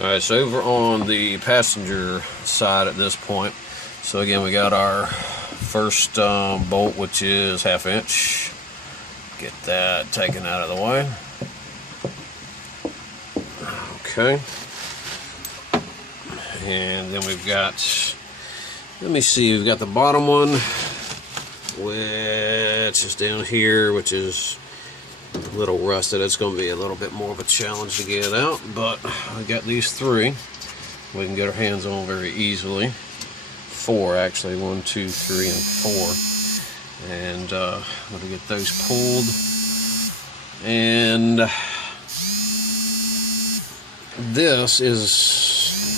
Alright, so over on the passenger side at this point, so again we got our first bolt, which is 1/2 inch. Get that taken out of the way. Okay. And then we've got, let me see, we've got the bottom one, which is down here, which is a little rusted. It's going to be a little bit more of a challenge to get it out, but I got these 3 we can get our hands on very easily. 4 actually, 1, 2, 3, and 4. And I'm going to get those pulled. And this is,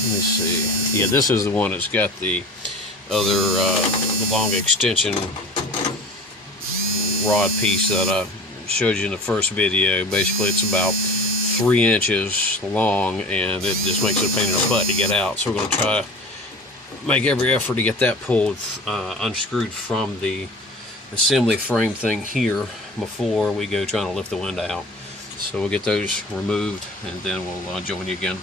let me see, yeah, this is the one that's got the other the long extension rod piece that I showed you in the first video. Basically it's about 3 inches long, and it just makes it a pain in the butt to get out. So we're going to try to make every effort to get that pulled, unscrewed from the assembly frame thing here before we go trying to lift the window out. So we'll get those removed and then we'll join you again.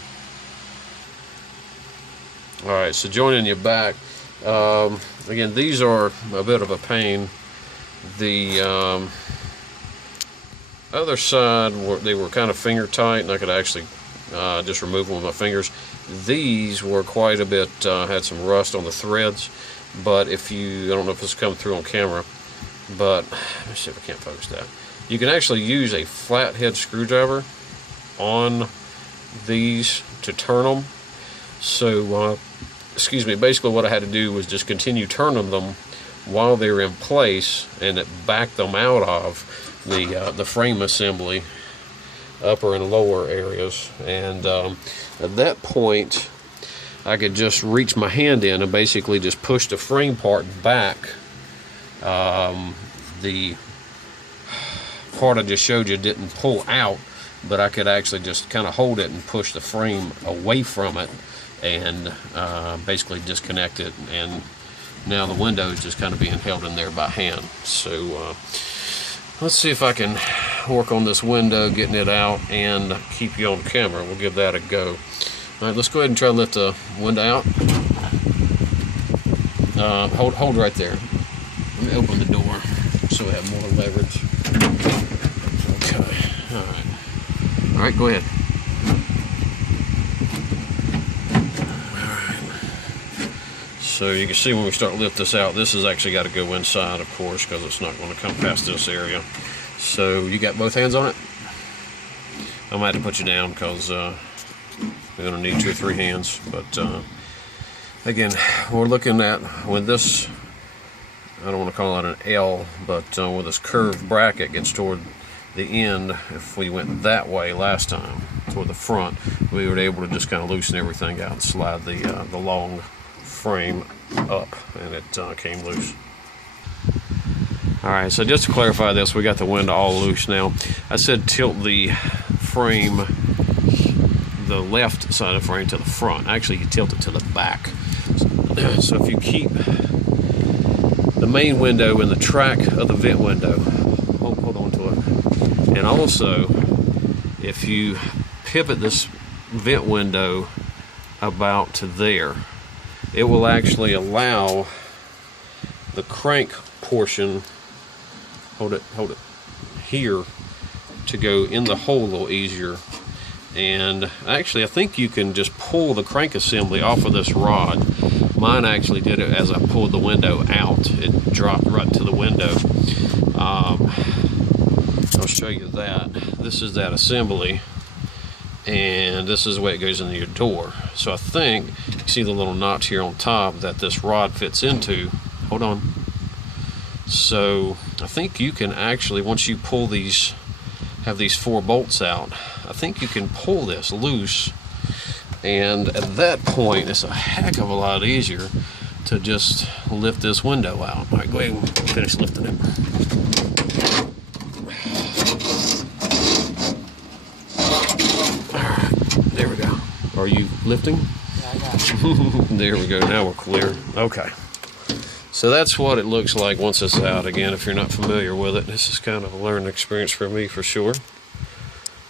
Alright, so joining you back, again, these are a bit of a pain. The other side, they were kind of finger tight, and I could actually just remove them with my fingers. These were quite a bit, had some rust on the threads, but if you, I don't know if this comes through on camera, but let me see if I can't focus that. You can actually use a flathead screwdriver on these to turn them. So, excuse me, basically what I had to do was just continue turning them while they were in place, and it backed them out of the frame assembly, upper and lower areas. And at that point I could just reach my hand in and basically just push the frame part back. The part I just showed you didn't pull out, but I could actually just kind of hold it and push the frame away from it and basically disconnect it, and now the window is just kind of being held in there by hand. So let's see if I can work on this window, getting it out, and keep you on camera. We'll give that a go. Alright, let's go ahead and try to lift the window out. Hold right there. Let me open the door so we have more leverage. Okay, alright. Alright, go ahead. So you can see when we start to lift this out, this has actually got to go inside, of course, because it's not going to come past this area. So you got both hands on it? I might have to put you down because we're going to need 2 or 3 hands. But again, we're looking at, with this, I don't want to call it an L, but with this curved bracket gets toward the end. If we went that way last time, toward the front, we were able to just kind of loosen everything out and slide the long frame up, and it came loose. Alright, so just to clarify this, we got the window all loose now. I said tilt the frame, the left side of the frame to the front. Actually, you tilt it to the back. So if you keep the main window in the track of the vent window, hold on to it. And also, if you pivot this vent window about to there, it will actually allow the crank portion, hold it here, to go in the hole a little easier. And actually I think you can just pull the crank assembly off of this rod. Mine actually did it as I pulled the window out. It dropped right to the window. I'll show you that. This is that assembly, and this is the way it goes into your door. So I think you see the little notch here on top that this rod fits into. Hold on. So I think you can actually, once you pull these, have these 4 bolts out, I think you can pull this loose, and at that point it's a heck of a lot easier to just lift this window out. Alright, go ahead and finish lifting it. There we go. Are you lifting? Yeah, I got it. There we go. Now we're clear. Okay. So that's what it looks like once it's out. Again, if you're not familiar with it, this is kind of a learning experience for me for sure.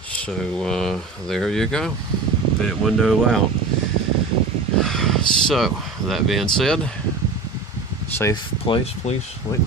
So there you go. that window out. So, that being said, safe place, please. Wait.